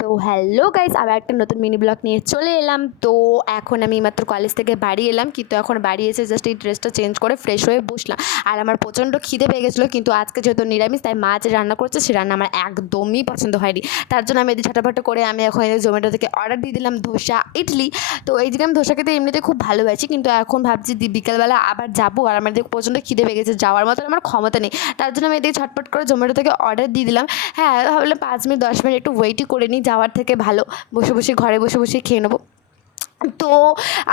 তো hello guys, আবার একটা নতুন মিনি ব্লগ নিয়ে চলে এলাম। তো এখন আমি মাত্র কলেজ থেকে বাড়ি এলাম, কিন্তু এখন বাড়ি এসে জাস্ট এই ড্রেসটা চেঞ্জ করে ফ্রেশ হয়ে বসলাম। আর আমার প্রচণ্ড খিদে পেয়ে গেছিলো, কিন্তু আজকে যেহেতু নিরামিষ, তাই মা যে রান্না করছে সে রান্না আমার একদমই পছন্দ হয়নি। তার জন্য আমি এদিকে ঝটাফটা করে আমি এখন জোম্যাটো থেকে অর্ডার দিয়ে দিলাম ধোসা, ইডলি। তো এই দিকে আমি ধোসা খেতে এমনিতে খুব ভালোবাসি, কিন্তু এখন ভাবছি বিকালবেলা আবার যাবো, আর আমার এদিকে প্রচণ্ড খিদে পেয়ে গেছে, যাওয়ার মতো আমার ক্ষমতা নেই। তার জন্য আমি এদিকে ছটপট করে জোম্যাটো থেকে অর্ডার দিয়ে দিলাম। হ্যাঁ, ভাবলাম 5 মিনিট 10 মিনিট একটু ওয়েটই করে নিই, যাওয়ার থেকে ভালো বসে বসে ঘরে বসে বসে খেয়ে নেবো। তো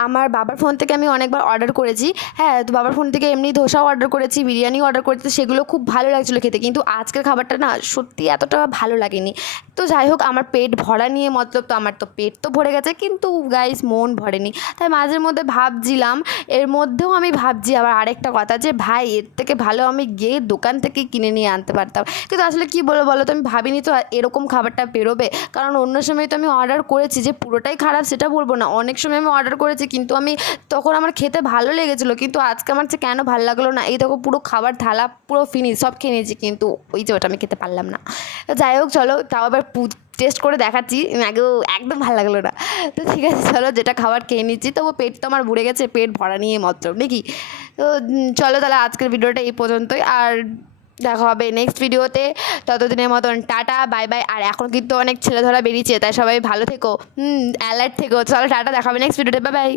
আমার বাবার ফোন থেকে আমি অনেকবার অর্ডার করেছি। হ্যাঁ, তো বাবার ফোন থেকে এমনি ধোসাও অর্ডার করেছি, বিরিয়ানিও অর্ডার করেছি, সেগুলো খুব ভালো লাগছিলো খেতে, কিন্তু আজকের খাবারটা না সত্যি এতটা ভালো লাগেনি। তো যাই হোক, আমার পেট ভরা নিয়ে মতলব, তো আমার তো পেট তো ভরে গেছে, কিন্তু গাইস মন ভরেনি। তাই মাঝের মধ্যে ভাবছিলাম, এর মধ্যেও আমি ভাবছি আবার আরেকটা কথা, যে ভাই এর থেকে ভালো আমি গিয়ে দোকান থেকে কিনে নিয়ে আনতে পারতাম। কিন্তু আসলে কী বলবো বলো তো, আমি ভাবিনি তো এরকম খাবারটা বেরোবে। কারণ অন্য সময় তো আমি অর্ডার করেছি, যে পুরোটাই খারাপ সেটা বলবো না, অনেক সময় আমি অর্ডার করেছি, কিন্তু আমি তখন আমার খেতে ভালো লেগেছিলো, কিন্তু আজকে আমার যে কেন ভালো লাগলো না। এই দেখো, পুরো খাবার থালা পুরো ফিনিশ, সব খেয়ে নিয়েছি, কিন্তু ওই যে ওটা আমি খেতে পারলাম না। তো যাই হোক, চলো তাও আবার টেস্ট করে দেখাচ্ছি, আগেও একদম ভালো লাগলো না। তো ঠিক আছে, চলো যেটা খাবার খেয়ে নিচ্ছি, তবু পেট তো আমার ভরে গেছে, পেট ভরা নিয়ে মাত্র নাকি। তো চলো তাহলে আজকের ভিডিওটা এই পর্যন্তই, আর দেখা হবে নেক্সট ভিডিওতে। ততদিনের মতন টাটা, বাই বাই। আর এখন কিন্তু অনেক ছেলে ধরা বেরিয়েছে, তাই সবাই ভালো থেকো, অ্যালার্ট থেকো। চলো টাটা, দেখা হবে নেক্সট ভিডিওতে, বাই বাই।